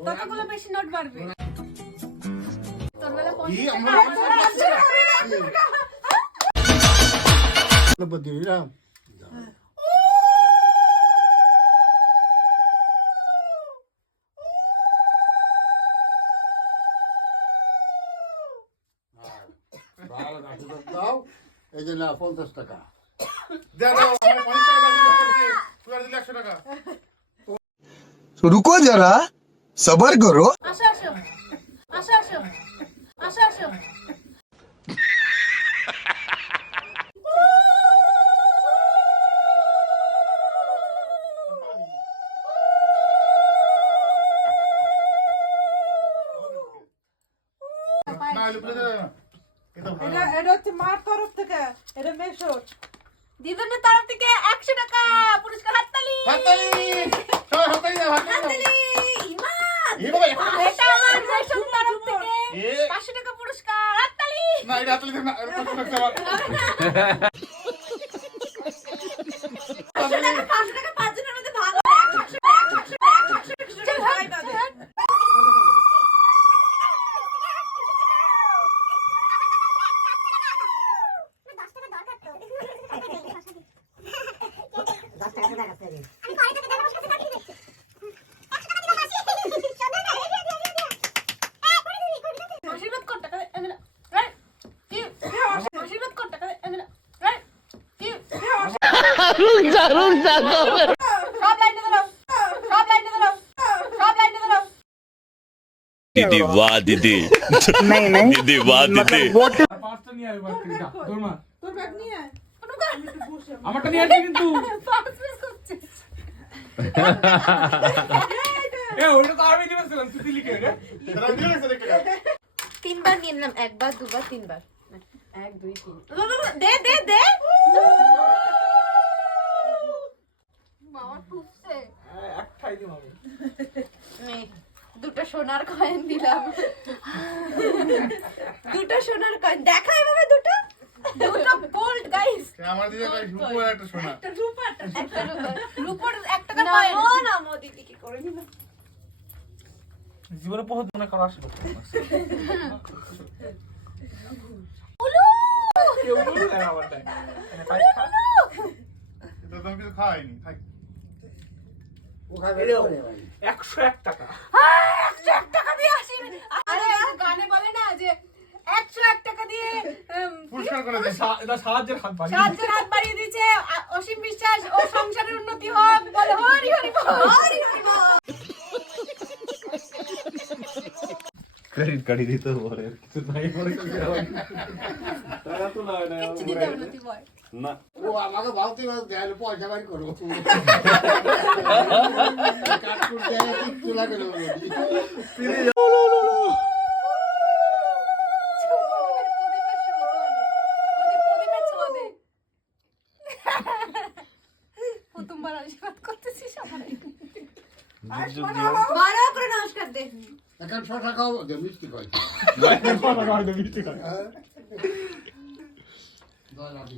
ততগুলো বেশি নোট বাড়বে তোর বেলা কি পঞ্চাশ আমরা টাকা দিলাম দাও এই যে না পঞ্চাশ টাকা तो रुको जरा সবার করো এটা হচ্ছে মার তরফ থেকে এটা মেশোর। দিদনের তরফ থেকে একশো টাকা পুরস্কার হাততালি! হাততালি! হাততালি পাঁচশো টাকা পাঁচশো ফার্স্ট মিস করছে এ ওইটা তো আমি নিয়ে আসছিলাম তুই দিলি কে রে? তিনবার নিয়ে নিলাম একবার দুবার তিনবার। এক দুই তিন। দে দে দে। সোনার কয়েন দিলাম। দুটো সোনার কয়েন দেখা এভাবে দুটো? দুটো গোল্ড গাইস আমার দিকে একটা একটা রূপার একটা রূপার। রূপার এক টাকা কয়েন না না মো দিদি কি করে নিলাম জীবনে বহুত মনে করা আসবে উলু! কেউ না এটা তো কিছু খাইনি থাক। একশো এক টাকা। একশো এক টাকা দিয়ে আসি আরে গানে বলে না যে একশো এক টাকা দিয়ে পুরস্কার করে দে সা- এটা সাহায্যের হাত বাড়িয়ে সাহায্যের হাত বাড়িয়ে দিয়েছে অসীম বিশ্বাস ও সংসারের উন্নতি হোক বলে হরি হরি হরি হরি ক্রেডিট কার্ডই দিতে পারে কিছু নাই পরে কি হবে? টাকা তো না না হবে না ও আমাকে ভাবতে দেয়ালে পয়সা বাড়ি দে। প্রথমবার আশীর্বাদ করতেছিস আমার করে নমস্কার দে এখন মিষ্টি হ্যাঁ? দশ আটি।